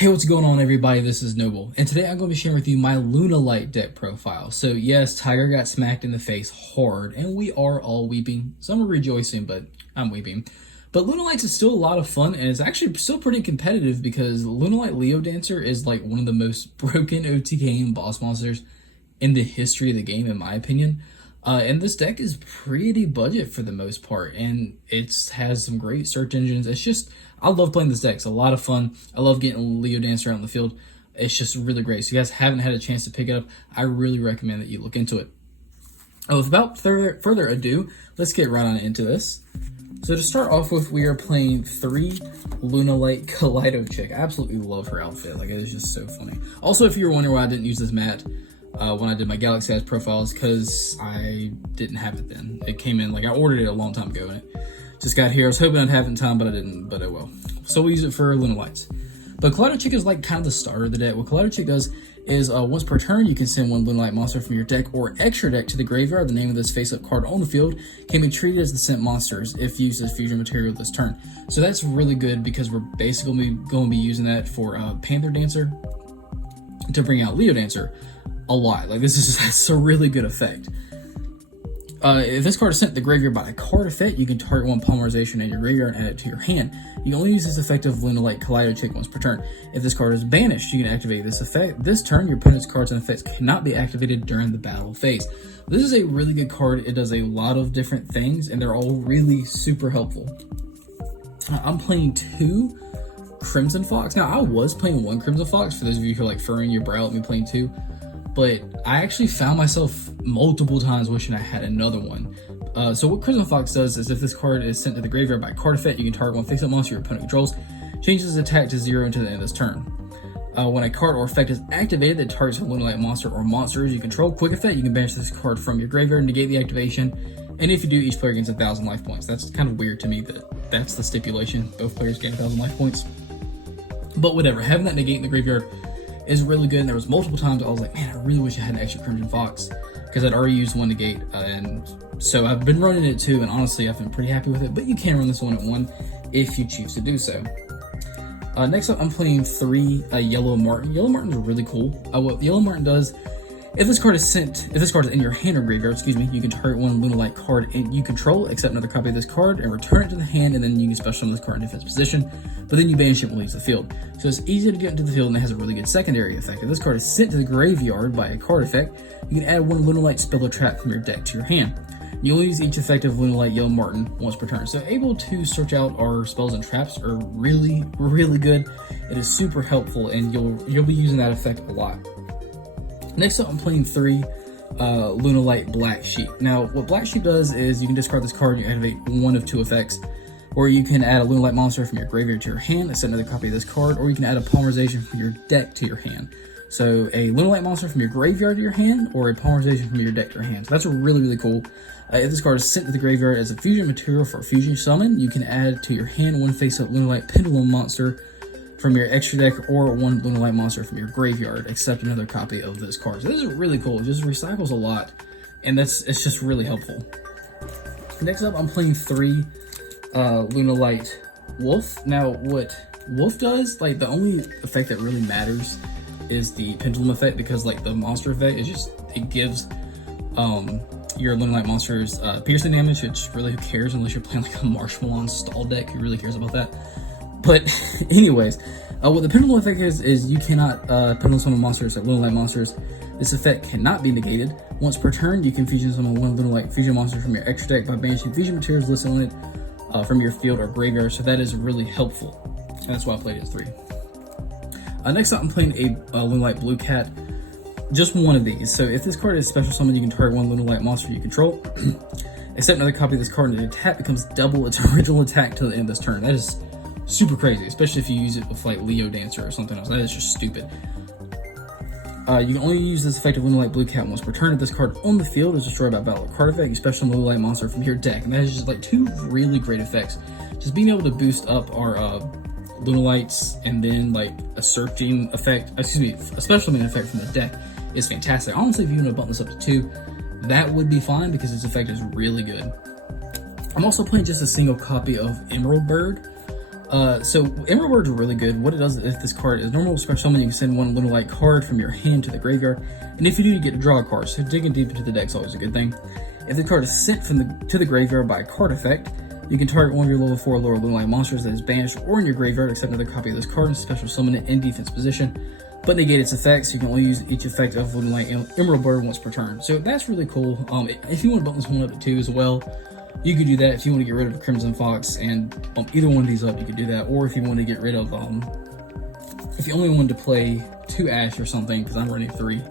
Hey, what's going on, everybody? This is Noble, and today I'm going to be sharing with you my Lunalight deck profile. So yes, Tiger got smacked in the face hard, and we are all weeping. Some are rejoicing, but I'm weeping. But Lunalights is still a lot of fun, and it's actually still pretty competitive because Lunalight Leo Dancer is like one of the most broken OTK boss monsters in the history of the game, in my opinion. And this deck is pretty budget for the most part, and it has some great search engines. It's just, I love playing this deck. It's a lot of fun. I love getting Leo Dancer out in the field. It's just really great. So if you guys haven't had a chance to pick it up, I really recommend that you look into it. Without further ado, let's get right on into this. So to start off with, we are playing 3 Lunalight Kaleido Chick. I absolutely love her outfit. Like, it is just so funny. Also, if you were wondering why I didn't use this mat when I did my Galaxy Eyes profiles, because I didn't have it then. It came in, like, I ordered it a long time ago, and it just got here. I was hoping I'd have it in time, but I didn't, but oh well. So we use it for LunaLights. But Kaleido Chick is like kind of the starter of the deck. What Kaleido Chick does is once per turn, you can send 1 Lunalight monster from your deck or extra deck to the graveyard. The name of this face-up card on the field can be treated as the sent monsters if used as fusion material this turn. So that's really good because we're basically going to be using that for Panther Dancer to bring out Leo Dancer a lot. Like, this is that's a really good effect. If this card is sent to the graveyard by a card effect, you can target 1 polymerization in your graveyard and add it to your hand. You can only use this effect of Lunalight Kaleido Chick once per turn. If this card is banished, you can activate this effect. This turn, your opponent's cards and effects cannot be activated during the battle phase. This is a really good card. It does a lot of different things, and they're all really super helpful. I'm playing 2 Crimson Fox. Now, I was playing 1 Crimson Fox, for those of you who are like furrowing your brow at me playing 2. But I actually found myself multiple times wishing I had another one. So what Crimson Fox does is if this card is sent to the graveyard by a card effect, you can target 1 face-up monster your opponent controls, changes its attack to 0 until the end of this turn. When a card or effect is activated that targets a Lunalight monster or monsters you control, quick effect, you can banish this card from your graveyard, negate the activation, and if you do, each player gains 1,000 life points. That's kind of weird to me that that's the stipulation. Both players gain 1,000 life points. But whatever, having that negate in the graveyard is really good, and there was multiple times I was like, man, I really wish I had an extra Crimson Fox, because I'd already used 1 negate, and so I've been running it too, and honestly, I've been pretty happy with it, but you can run this one at 1 if you choose to do so. Next up, I'm playing 3 Yellow Marten. Yellow Marten's really cool. What Yellow Marten does, if this card is in your hand or graveyard, you can target 1 Lunalight card and you control, except another copy of this card, and return it to the hand, and then you can special summon this card in defense position, but then you banish it when it leaves the field. So it's easy to get into the field, and it has a really good secondary effect. If this card is sent to the graveyard by a card effect, you can add 1 Lunalight spell or trap from your deck to your hand. You only use each effect of Lunalight Yellow Marten once per turn. So able to search out our spells and traps are really, really good. It is super helpful, and you'll be using that effect a lot. Next up, I'm playing 3 Lunalight Black Sheep. Now, what Black Sheep does is you can discard this card and you activate 1 of 2 effects, or you can add a Lunalight monster from your graveyard to your hand, set another copy of this card, or you can add a polymerization from your deck to your hand. So a Lunalight monster from your graveyard to your hand, or a polymerization from your deck to your hand. So that's really, really cool. If this card is sent to the graveyard as a fusion material for a fusion summon, you can add to your hand 1 face-up Lunalight Pendulum monster from your extra deck, or 1 Lunalight monster from your graveyard, except another copy of this card. So this is really cool. It just recycles a lot, and it's just really helpful. Next up, I'm playing 3 Lunalight Wolf. Now, what Wolf does, like, the only effect that really matters is the pendulum effect, because like the monster effect is just, it gives your Lunalight monsters piercing damage, which really, who cares unless you're playing like a Marshmallow stall deck, who really cares about that. But anyways, what the pendulum effect is you cannot pendulum summon monsters like Lunalight monsters. This effect cannot be negated. Once per turn, you can fusion summon 1 Lunalight fusion monster from your extra deck by banishing fusion materials listed on it from your field or graveyard, so that is really helpful. And that's why I played it as 3. Next up, I'm playing a Lunalight Blue Cat. Just 1 of these. So if this card is special summon, you can target 1 Lunalight monster you control, except another copy of this card, and the attack becomes double its original attack till the end of this turn. That is super crazy, especially if you use it with like Leo Dancer or something else. That is just stupid. You can only use this effect of Lunalight Blue Cat once per turn. If this card on the field is destroyed by battle or card effect, you special summon Lunalight monster from your deck, and that is just like 2 really great effects. Just being able to boost up our Lunalights, and then like a searching effect, a special summon effect from the deck is fantastic. Honestly, if you want to bump this up to 2, that would be fine because its effect is really good. I'm also playing just a single copy of Emerald Bird. So Emerald Bird's really good. What it does, if this card is normal special summon, you can send one Lunalight card from your hand to the graveyard, and if you do, you get to draw a card. So digging deep into the deck is always a good thing. If the card is sent to the graveyard by a card effect, you can target one of your level 4 or lower Lunalight monsters that is banished or in your graveyard, except another copy of this card, and special summon it in defense position, but negate its effects. You can only use each effect of Lunalight and Emerald Bird once per turn. So that's really cool. If you want to bump this one up to 2 as well, you could do that. If you want to get rid of Crimson Fox and bump either one of these up, you could do that. Or if you want to get rid of, if you only wanted to play 2 Ash or something, because I'm running 3,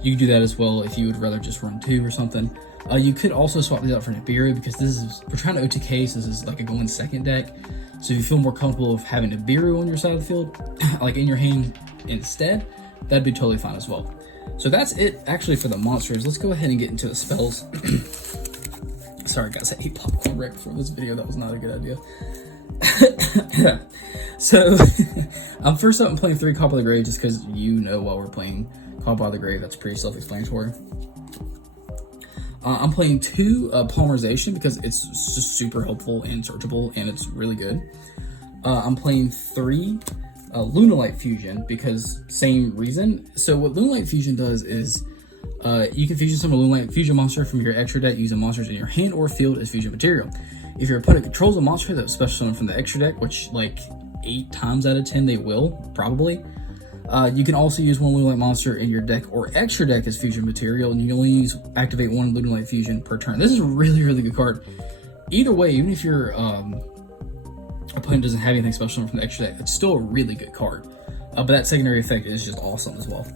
you could do that as well if you would rather just run 2 or something. You could also swap these out for Nibiru, because this is, we're trying to OTK, so this is like a going second deck. So if you feel more comfortable with having Nibiru on your side of the field, like in your hand instead, that'd be totally fine as well. So that's it actually for the monsters. Let's go ahead and get into the spells. Sorry guys, I ate popcorn right before this video. That was not a good idea. So, first up I'm playing 3 Call by the Grave, just because you know while we're playing Call by the Grave, that's pretty self-explanatory. I'm playing 2 Polymerization, because it's just super helpful and searchable, and it's really good. I'm playing 3 Lunalight Fusion, because same reason. So what Lunalight Fusion does is, you can fusion summon a Lunalight Fusion monster from your extra deck using monsters in your hand or field as fusion material. If your opponent controls a monster that's special summoned from the extra deck, which like 8 times out of 10 they will, probably, you can also use one Lunalight monster in your deck or extra deck as fusion material, and you can only activate 1 Lunalight Fusion per turn. This is a really, really good card. Either way, even if your opponent doesn't have anything special summoned from the extra deck, it's still a really good card. But that secondary effect is just awesome as well.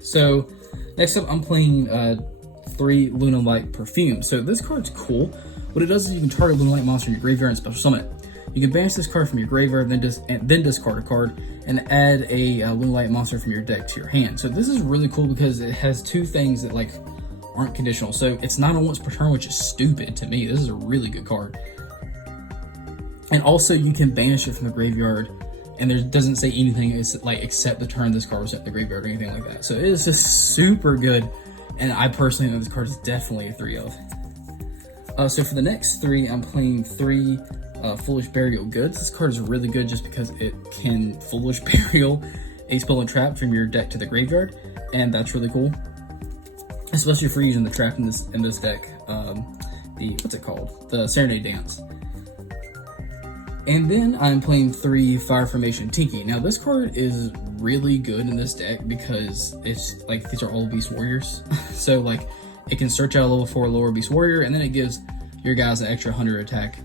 So, next up, I'm playing 3 Lunalight Perfume. So this card's cool. What it does is you can target a Lunalight monster in your graveyard and special summon it. You can banish this card from your graveyard, then discard a card, and add a Lunalight monster from your deck to your hand. So this is really cool because it has 2 things that like aren't conditional. So it's not a once per turn, which is stupid to me. This is a really good card. And also you can banish it from the graveyard, and there doesn't say anything like except the turn this card was at the graveyard or anything like that. So it is just super good, and I personally know this card is definitely a 3 of. So for the next 3, I'm playing 3 Foolish Burial Goods. This card is really good just because it can Foolish Burial a spell and trap from your deck to the graveyard, and that's really cool, especially if you're using the trap in this deck. What's it called? The Serenade Dance. And then I'm playing 3 Fire Formation Tinky. Now this card is really good in this deck because it's like these are all Beast Warriors. So like it can search out a level 4 lower Beast Warrior, and then it gives your guys an extra 100 attack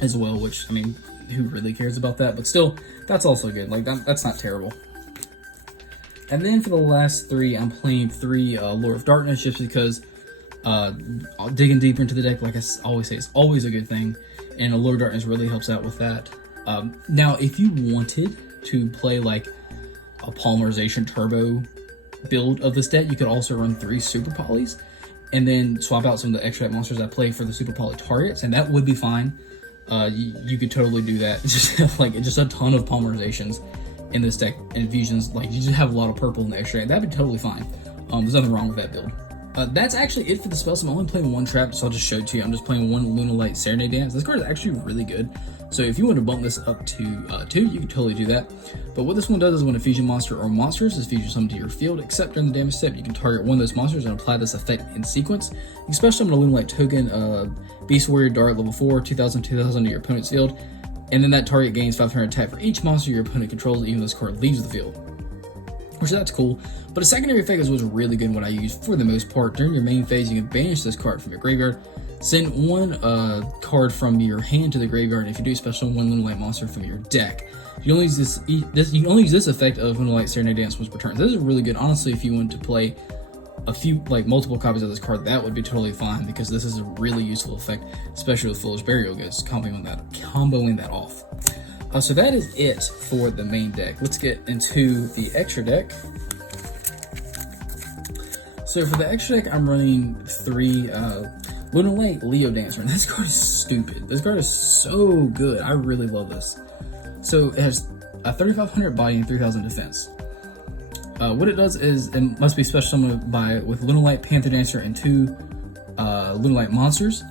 as well, which, I mean, who really cares about that? But still, that's also good. Like that's not terrible. And then for the last 3, I'm playing 3 Lure of Darkness, just because digging deeper into the deck, like I always say, it's always a good thing, and Lure of Darkness really helps out with that. Now, if you wanted to play like a Polymerization Turbo build of this deck, you could also run 3 Super Polys, and then swap out some of the extra monsters I play for the Super Poly targets, and that would be fine. You could totally do that. Just have like just a ton of Polymerizations in this deck, and fusions. Like you just have a lot of purple in the extra, and that'd be totally fine. There's nothing wrong with that build. That's actually it for the spells. I'm only playing 1 trap, so I'll just show it to you. I'm just playing 1 Lunalight Serenade Dance. This card is actually really good. So if you want to bump this up to 2, you can totally do that. But what this one does is when a fusion monster or monsters is fusion summoned to your field, except during the damage step, you can target one of those monsters and apply this effect in sequence. You can special summon a Lunalight token, Beast Warrior Dart level 4, 2000 to your opponent's field, and then that target gains 500 attack for each monster your opponent controls, even though this card leaves the field. Which that's cool. But a secondary effect was really good when I used for the most part. During your main phase, you can banish this card from your graveyard, send 1 card from your hand to the graveyard, and if you do special, 1 Lunalight monster from your deck. You can only use this effect of Lunalight Serenade Dance once per turn. This is really good. Honestly, if you want to play a few, like multiple copies of this card, that would be totally fine, because this is a really useful effect, especially with Foolish Burial Goods, comboing that off. So that is it for the main deck. Let's get into the extra deck. So for the extra deck, I'm running 3 Lunalight Leo Dancer, and this card is stupid. This card is so good. I really love this. So it has a 3500 body and 3000 defense. What it does is it must be special summoned with Lunalight, Panther Dancer, and 2 Lunalight monsters.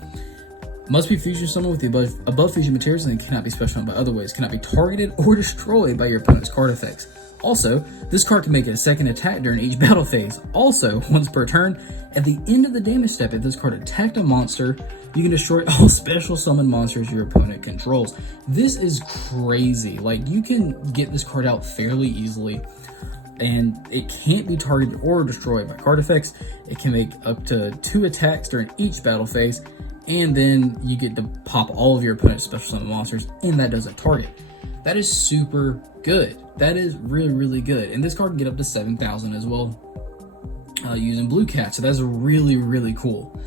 Must be fusion summoned with the above fusion materials and cannot be special by other ways. Cannot be targeted or destroyed by your opponent's card effects. Also, this card can make a second attack during each battle phase. Also, once per turn, at the end of the damage step, if this card attacked a monster, you can destroy all special summon monsters your opponent controls. This is crazy. Like, you can get this card out fairly easily, and it can't be targeted or destroyed by card effects. It can make up to 2 attacks during each battle phase, and then you get to pop all of your opponent's special summon monsters, and that doesn't target. That is super good. That is really, really good. And this card can get up to 7,000 as well using Blue Cat. So that's really, really cool.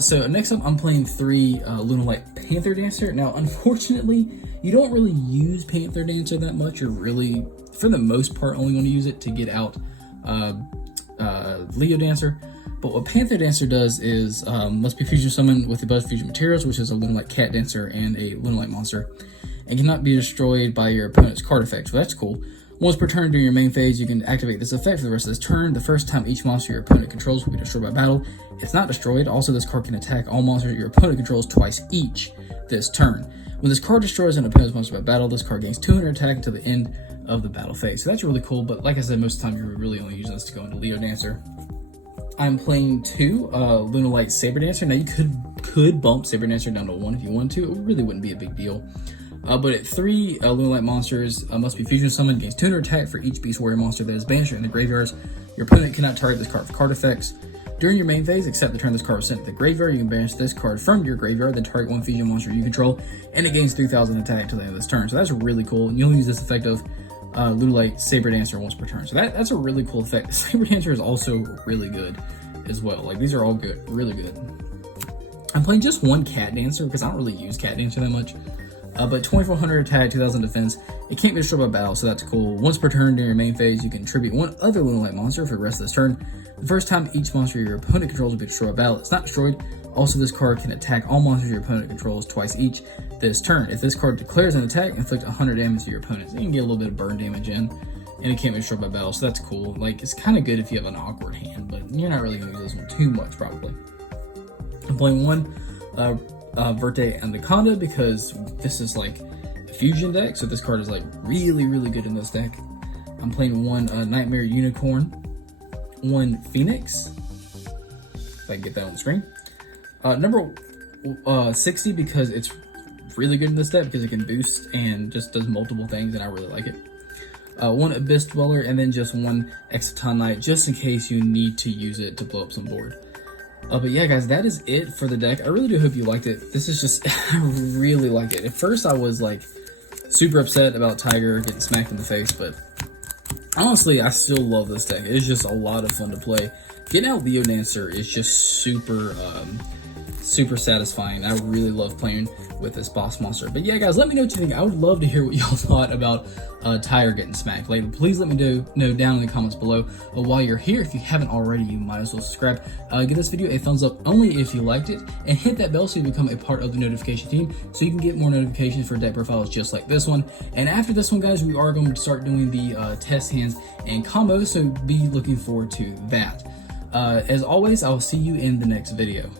So next up, I'm playing 3 Lunalight Panther Dancer. Now, unfortunately, you don't really use Panther Dancer that much. You're really, for the most part, only going to use it to get out Leo Dancer. But what Panther Dancer does is must be fusion summoned with the above fusion materials, which is a Lunalight Cat Dancer and a Lunalight monster, and cannot be destroyed by your opponent's card effect. So that's cool. Once per turn during your main phase, you can activate this effect for the rest of this turn. The first time each monster your opponent controls will be destroyed by battle. It's not destroyed. Also, this card can attack all monsters your opponent controls twice each this turn. When this card destroys an opponent's monster by battle, this card gains 200 attack until the end of the battle phase. So that's really cool, but like I said, most of the time you're really only using this to go into Leo Dancer. I'm playing 2 Lunalight Saber Dancer. Now, you could bump Saber Dancer down to 1 if you want to. It really wouldn't be a big deal. But at 3 Lunalight monsters must be fusion summoned, gains 200 attack for each Beast Warrior monster that is banished in the graveyards. Your opponent cannot target this card with card effects. During your main phase, except the turn this card was sent to the graveyard, you can banish this card from your graveyard, then target 1 fusion monster you control, and it gains 3,000 attack till the end of this turn. So that's really cool. And you'll use this effect of Lunalight Saber Dancer once per turn. So that's a really cool effect. Saber Dancer is also really good as well. Like, these are all good, really good. I'm playing just 1 Cat Dancer because I don't really use Cat Dancer that much. But 2,400 attack, 2,000 defense. It can't be destroyed by battle, so that's cool. Once per turn during your main phase, you can tribute 1 other Lunalight monster for the rest of this turn. The first time each monster your opponent controls will be destroyed by battle. It's not destroyed. Also, this card can attack all monsters your opponent controls twice each this turn. If this card declares an attack, inflict 100 damage to your opponent. So you can get a little bit of burn damage in, and it can't be destroyed by battle, so that's cool. Like, it's kind of good if you have an awkward hand, but you're not really going to use this one too much, probably. I'm playing 1 Verte Anaconda because this is like a fusion deck, so this card is like really, really good in this deck. I'm playing 1 Nightmare Unicorn, 1 Phoenix, if I can get that on the screen. Number 60 because it's really good in this deck because it can boost and just does multiple things, and I really like it. 1 Abyss Dweller, and then just 1 Exciton Knight, just in case you need to use it to blow up some board. But yeah, guys, that is it for the deck. I really do hope you liked it. This is just, I really like it. At first, I was like super upset about Tiger getting smacked in the face, but honestly, I still love this deck. It's just a lot of fun to play. Getting out Leo Dancer is just super satisfying. I really love playing with this boss monster. But yeah, guys, let me know what you think. I would love to hear what y'all thought about Tiger getting smacked. Like, please let me know down in the comments below. While you're here, if you haven't already, you might as well subscribe. Give this video a thumbs up only if you liked it, and hit that bell so you become a part of the notification team so you can get more notifications for deck profiles just like this one. And after this one, guys, we are going to start doing the test hands and combos, so be looking forward to that. As always, I'll see you in the next video.